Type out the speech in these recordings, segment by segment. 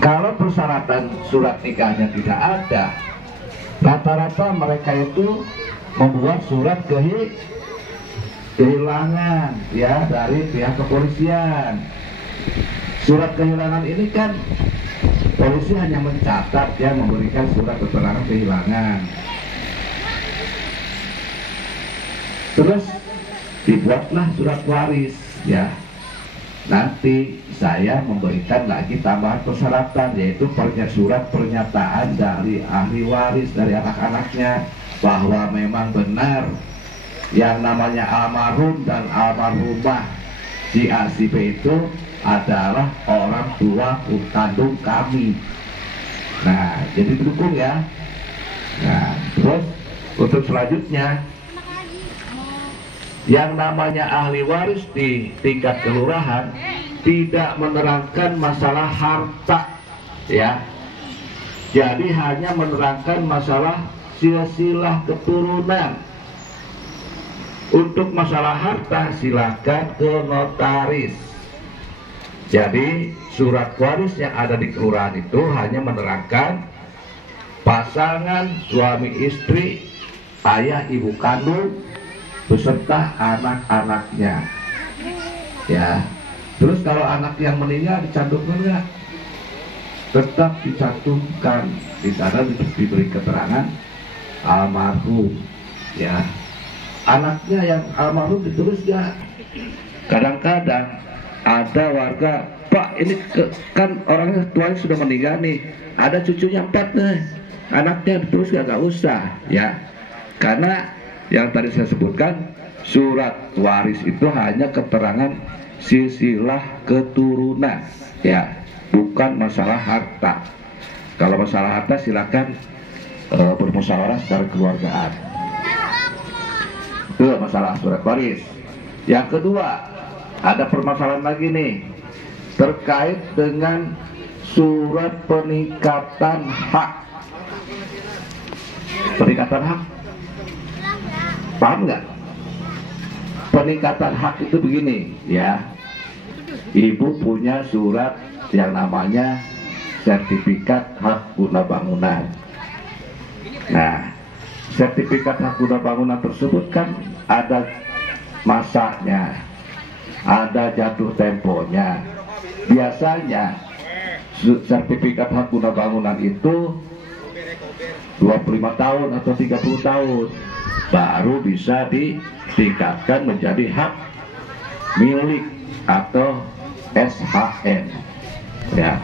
Kalau persyaratan surat nikahnya tidak ada, rata-rata mereka itu membuat surat kehilangan ya dari pihak kepolisian. Surat kehilangan ini kan polisi hanya mencatat ya, memberikan surat keterangan kehilangan. Terus dibuatlah surat waris ya. Nanti saya memberikan lagi tambahan persyaratan, yaitu surat pernyataan dari ahli waris, dari anak-anaknya, bahwa memang benar yang namanya almarhum dan almarhumah si A si B itu adalah orang tua kandung kami. Nah, jadi didukung ya. Nah, terus untuk selanjutnya, yang namanya ahli waris di tingkat kelurahan tidak menerangkan masalah harta ya, jadi hanya menerangkan masalah silsilah keturunan. Untuk masalah harta silakan ke notaris. Jadi surat waris yang ada di kelurahan itu hanya menerangkan pasangan suami istri, ayah ibu kandung beserta anak-anaknya ya. Terus kalau anak yang meninggal dicantumkan nggak? Tetap dicantumkan. Di sana diberi keterangan almarhum ya. Anaknya yang almarhum ditulis nggak? Kadang-kadang ada warga, Pak ini kan orangnya tuanya sudah meninggal nih, ada cucunya 4 nih, anaknya ditulis nggak usah ya, karena yang tadi saya sebutkan, surat waris itu hanya keterangan silsilah keturunan ya, bukan masalah harta. Kalau masalah harta silakan bermusyawarah secara keluargaan. Itu masalah surat waris. Yang kedua, ada permasalahan lagi nih terkait dengan surat peningkatan hak. Peningkatan hak, paham nggak? Peningkatan hak itu begini ya, ibu punya surat yang namanya sertifikat hak guna bangunan. Nah, sertifikat hak guna bangunan tersebut kan ada masanya, ada jatuh temponya. Biasanya sertifikat hak guna bangunan itu 25 tahun atau 30 tahun baru bisa ditingkatkan menjadi hak milik atau SHM ya.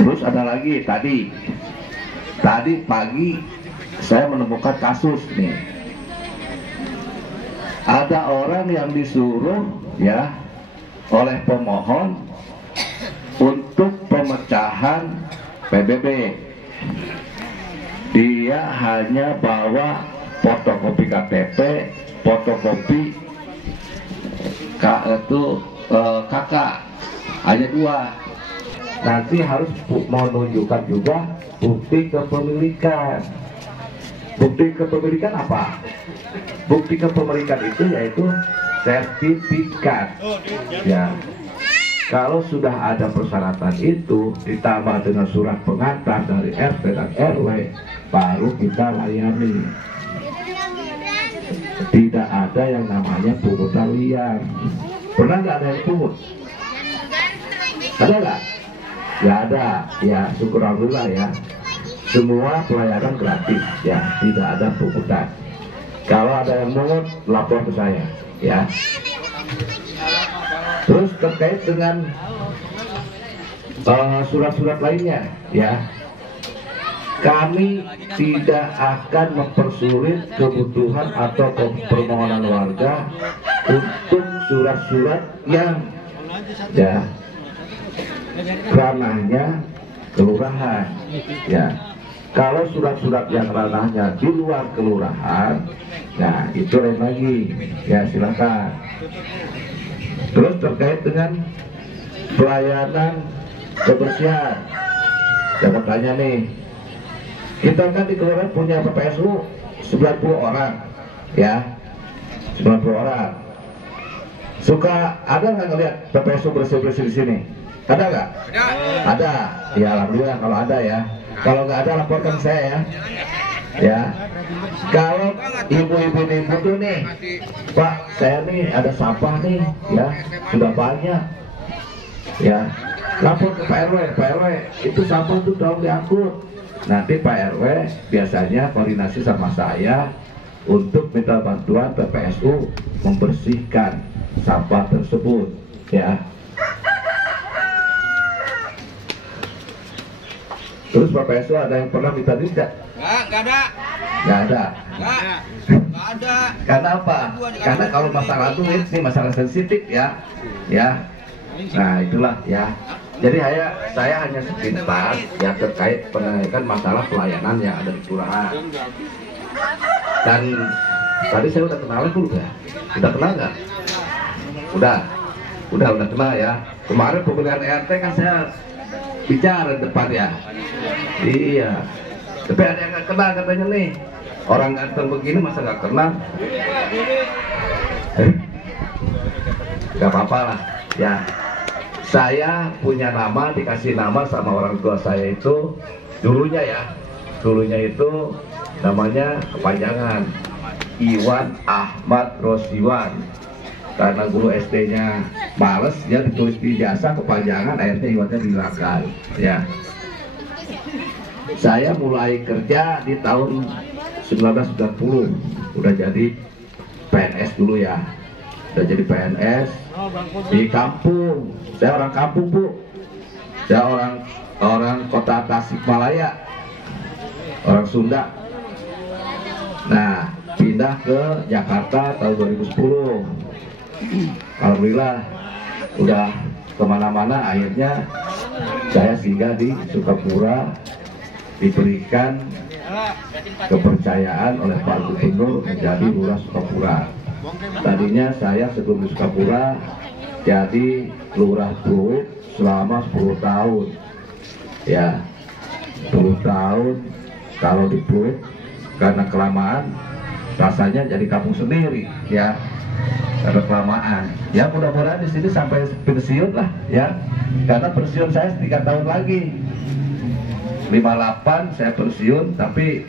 Terus ada lagi, tadi pagi saya menemukan kasus nih, ada orang yang disuruh ya oleh pemohon untuk pemecahan PBB. Dia hanya bawa fotokopi KTP, fotokopi KK, hanya 2. Nanti harus menunjukkan juga bukti kepemilikan. Bukti kepemilikan apa? Bukti kepemilikan itu yaitu sertifikat ya. Kalau sudah ada persyaratan itu ditambah dengan surat pengantar dari RT dan RW, baru kita layani. Tidak ada yang namanya pungutan liar. Pernah nggak ada yang pungut? Ada nggak? Nggak ada. Ya syukur alhamdulillah ya. Semua pelayanan gratis ya, tidak ada pungutan. Kalau ada yang mungut, lapor ke saya ya. Terus terkait dengan surat-surat lainnya ya, kami tidak akan mempersulit kebutuhan atau permohonan warga untuk surat-surat yang ya ranahnya kelurahan ya. Kalau surat-surat yang ranahnya di luar kelurahan, nah itu lain lagi ya, silakan. Terus terkait dengan pelayanan kebersihan, saya mau tanya nih, kita kan di kelurahan punya PPSU 90 orang ya, 90 orang. Suka ada nggak ngeliat PPSU bersih-bersih di sini? Ada nggak? Ada. Ya alhamdulillah kalau ada ya. Kalau nggak ada laporkan saya ya. Ya. Kalau ibu-ibu tuh nih, Pak, saya nih ada sampah nih, ya sudah banyak. Ya, lapor ke Pak RW. Pak RW itu sampah tuh tolong diangkut. Nanti Pak RW biasanya koordinasi sama saya untuk minta bantuan PPSU membersihkan sampah tersebut, ya. Terus PPSU ada yang pernah minta duit nggak? Nggak ada. Nggak ada. Nggak ada. Karena apa? Karena kalau masalah duit ini masalah sensitif ya, ya. Nah itulah ya. Jadi saya hanya sepintas yang terkait penanganan masalah pelayanan yang ada di kelurahan. Dan tadi saya udah kenalan tuh udah kenal nggak? Udah kenal ya. Kemarin pemilihan RT kan saya bicara di depan ya. Iya. Tapi ada yang nggak kenal katanya nih. Orang ganteng begini masa nggak kenal? Gak apa-apa lah. Ya. Saya punya nama, dikasih nama sama orang tua saya itu dulunya ya. Dulunya itu namanya kepanjangan Iwan Ahmad Rosiwan. Karena guru SD-nya males, dia ditulis di jasa kepanjangan, akhirnya Iwannya dihilangkan. Ya. Saya mulai kerja di tahun 1990, udah jadi PNS dulu ya. Udah jadi PNS di kampung. Saya orang kampung, Bu. Saya orang kota Tasikmalaya, orang Sunda. Nah, pindah ke Jakarta tahun 2010. Alhamdulillah udah kemana-mana, akhirnya saya singgah di Sukapura, diberikan kepercayaan oleh Pak Gubernur menjadi Lurah Sukapura. Tadinya saya sebelum di Sukapura jadi Lurah Pluit selama 10 tahun. Ya, 10 tahun kalau di Pluit karena kelamaan rasanya jadi kampung sendiri ya. Karena kelamaan. Ya mudah-mudahan di sini sampai pensiun lah ya. Karena pensiun saya 3 tahun lagi. 58 saya pensiun, tapi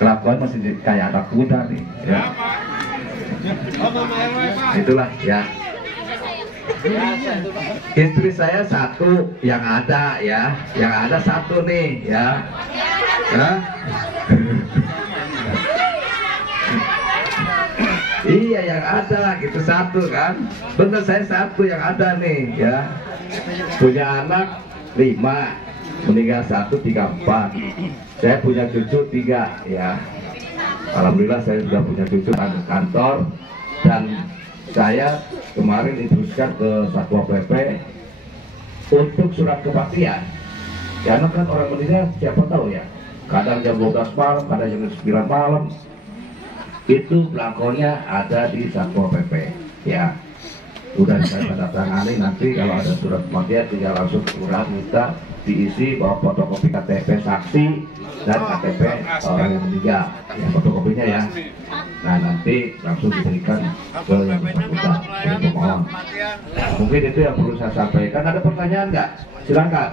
kelakuan masih kayak anak muda nih ya. Itulah ya. Istri saya satu yang ada ya, yang ada satu nih ya. Hah? Iya yang ada gitu satu kan. Bener saya satu yang ada nih ya. Punya anak 5, meninggal 1, 3, 4. Saya punya cucu 3 ya. Alhamdulillah saya sudah punya cucu di kantor. Dan saya kemarin diteruskan ke Satpol PP untuk surat kematian. Karena kan orang meninggal siapa tahu ya, kadang jam 12 malam, kadang jam 9 malam. Itu belangkonya ada di Satpol PP ya. Udah saya tanda tangani, nanti kalau ada surat kematian tinggal langsung ke kelurahan minta diisi, bawa fotokopi KTP saksi dan KTP orang yang meninggal ya, fotokopinya ya. Nah nanti langsung diberikan ke yang bersangkutan oleh pemohon. Mungkin itu yang perlu saya sampaikan. Ada pertanyaan nggak? Silakan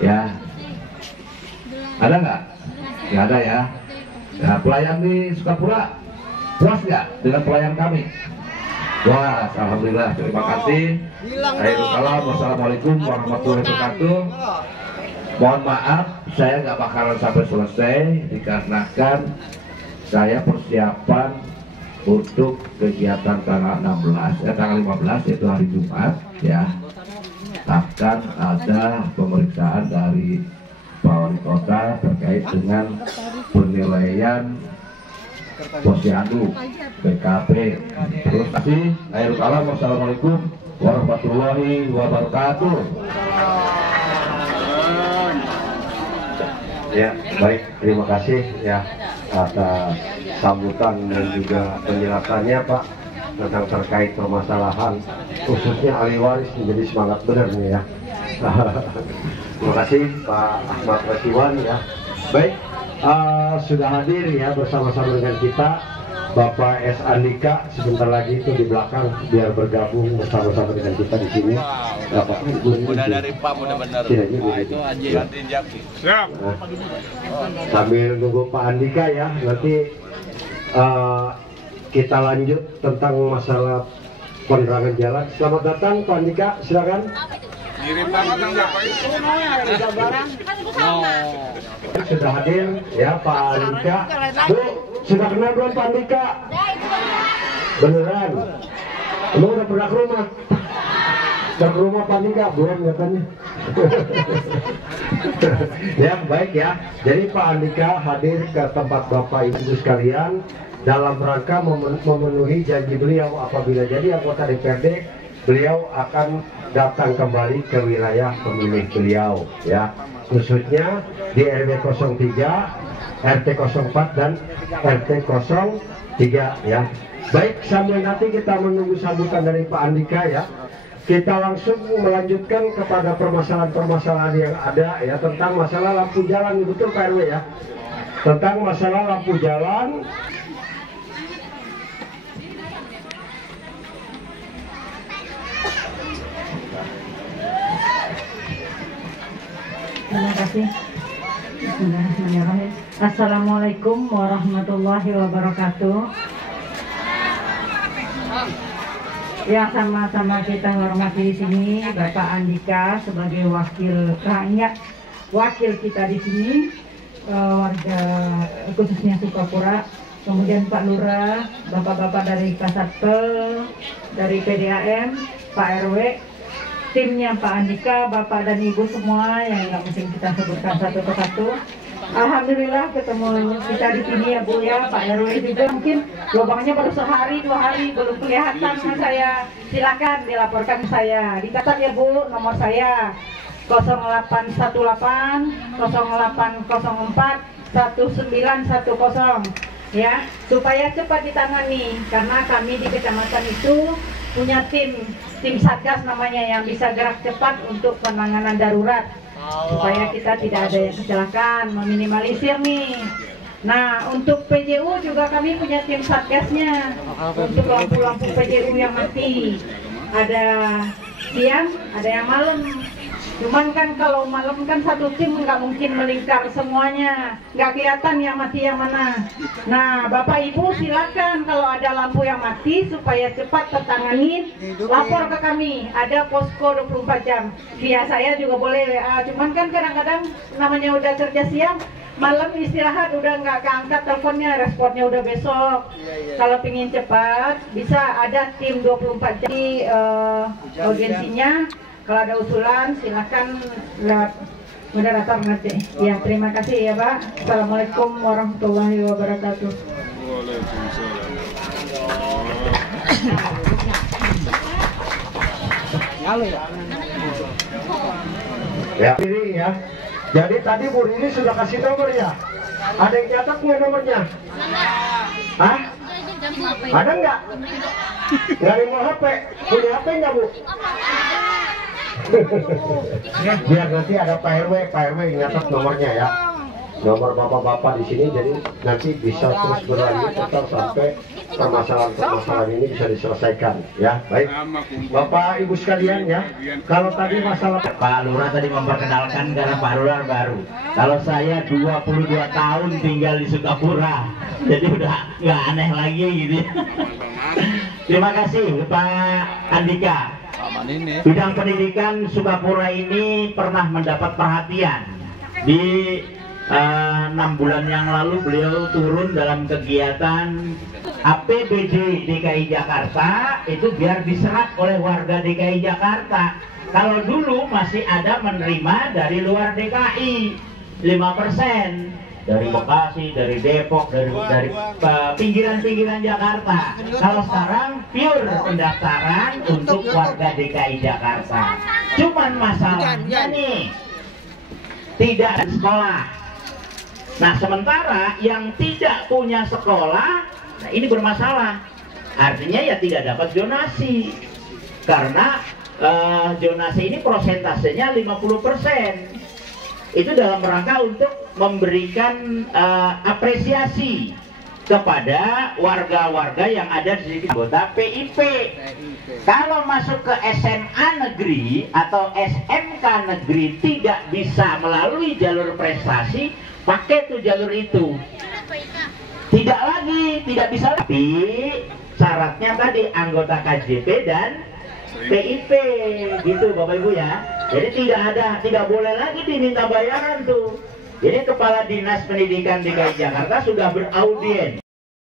ya. Ada nggak? Nggak ada ya. Nah, pelayan di Sukapura puas nggak dengan pelayan kami? Wah, alhamdulillah, terima kasih. Wassalamualaikum warahmatullahi wabarakatuh. Mohon maaf, saya nggak bakalan sampai selesai dikarenakan saya persiapan untuk kegiatan tanggal 15 yaitu hari Jumat ya. Akan ada pemeriksaan dari Pak Wali Kota terkait dengan penilaian Posyandu, BKP. Terus kasih. Wassalamualaikum warahmatullahi wabarakatuh. Ya, baik, terima kasih ya atas sambutan dan juga penjelasannya Pak tentang terkait permasalahan khususnya ahli waris, menjadi semangat benar nih ya. Terima kasih Pak Ahmad Rosiwan ya. Baik, sudah hadir ya bersama-sama dengan kita Bapak S. Andika sebentar lagi itu di belakang biar bergabung bersama-sama dengan kita di sini. Bapak Udah dari Pak, udah bener. Itu anjing. Gantiin Jaki. Nah, sambil nunggu Pak Andika ya, nanti kita lanjut tentang masalah penerangan jalan. Selamat datang Pak Andika, silakan. Ngirim banget yang berapa itu? Sudah hadir ya Pak Andika. Bu, sudah kenal belum Pak Andika? Beneran? Emang udah pernah ke rumah? Udah ke rumah Pak Andika? Belum katanya. Ya baik ya. Jadi Pak Andika hadir ke tempat Bapak Ibu sekalian dalam rangka memenuhi janji beliau apabila jadi anggota DPRD, beliau akan datang kembali ke wilayah pemilih beliau ya, khususnya di RW 03, RT 04 dan RT 03 ya. Baik, sambil nanti kita menunggu sambutan dari Pak Andika ya, kita langsung melanjutkan kepada permasalahan-permasalahan yang ada ya, tentang masalah lampu jalan. Betul Pak RW ya, tentang masalah lampu jalan. Terima kasih. Bismillahirrahmanirrahim. Assalamualaikum warahmatullahi wabarakatuh. Yang sama-sama kita hormati di sini Bapak Andika sebagai wakil rakyat, wakil kita di sini, warga khususnya Sukapura. Kemudian Pak Lurah, bapak-bapak dari Kasatpel, dari PDAM, Pak RW, timnya Pak Andika, Bapak dan Ibu semua yang nggak mungkin kita sebutkan satu persatu. Alhamdulillah ketemu kita di sini ya Bu ya, Pak RW juga mungkin lubangnya baru sehari 2 hari belum kelihatan sama saya. Silakan dilaporkan saya. Dicatat ya Bu nomor saya 0818 0804 1910 ya, supaya cepat ditangani karena kami di kecamatan itu punya tim satgas namanya yang bisa gerak cepat untuk penanganan darurat supaya kita tidak ada yang kecelakaan, meminimalisir nih. Nah, untuk PJU juga kami punya tim satgasnya untuk lampu-lampu PJU yang mati. Ada siang, ada yang malam. Cuman kan kalau malam kan satu tim nggak mungkin melingkar semuanya, nggak kelihatan yang mati yang mana. Nah, Bapak Ibu silakan kalau ada lampu yang mati supaya cepat tertangani, lapor ke kami. Ada posko 24 jam. Via saya juga boleh WA. Cuman kan kadang-kadang namanya udah kerja siang, malam istirahat udah nggak keangkat teleponnya, responnya udah besok. Kalau pingin cepat bisa ada tim 24 jam audiensinya. Kalau ada usulan silakan lewat moderator nanti. Ya, terima kasih ya Pak. Assalamualaikum warahmatullahi wabarakatuh. Ya, ini ya. Jadi tadi Bu Rini sudah kasih nomor ya. Ada yang nyatat nggak nomornya? Hah? Ada nggak? Nggak ada yang mau HP? Punya HP nggak Bu? Biar nanti ada Pak RW nyatat nomornya ya. Nomor bapak-bapak di sini, jadi nanti bisa terus berlanjut total sampai permasalahan-permasalahan ini bisa diselesaikan ya. Baik, Bapak Ibu sekalian ya. Kalau tadi masalah Pak Lurah tadi memperkenalkan karena Pak Lurah baru. Kalau saya 22 tahun tinggal di Sukapura, jadi udah nggak aneh lagi gitu. Terima kasih Pak Andika. Bidang pendidikan Sukapura ini pernah mendapat perhatian. Di 6 bulan yang lalu beliau turun dalam kegiatan APBD DKI Jakarta itu biar diserap oleh warga DKI Jakarta. Kalau dulu masih ada menerima dari luar DKI 5%, dari Bekasi, dari Depok, dari pinggiran-pinggiran Jakarta. Kalau sekarang pure pendaftaran untuk warga DKI Jakarta. Cuman masalahnya nih tidak ada sekolah. Nah, sementara yang tidak punya sekolah, nah ini bermasalah. Artinya ya tidak dapat zonasi. Karena zonasi ini prosentasenya 50%. Itu dalam rangka untuk memberikan apresiasi kepada warga-warga yang ada di anggota PIP. Kalau masuk ke SMA negeri atau SMK negeri tidak bisa melalui jalur prestasi, pakai tuh jalur itu. Tidak lagi, tidak bisa. Tapi syaratnya tadi anggota KJP dan PIP gitu Bapak Ibu ya. Jadi tidak boleh lagi diminta bayaran tuh. Jadi Kepala Dinas Pendidikan DKI Jakarta sudah beraudiens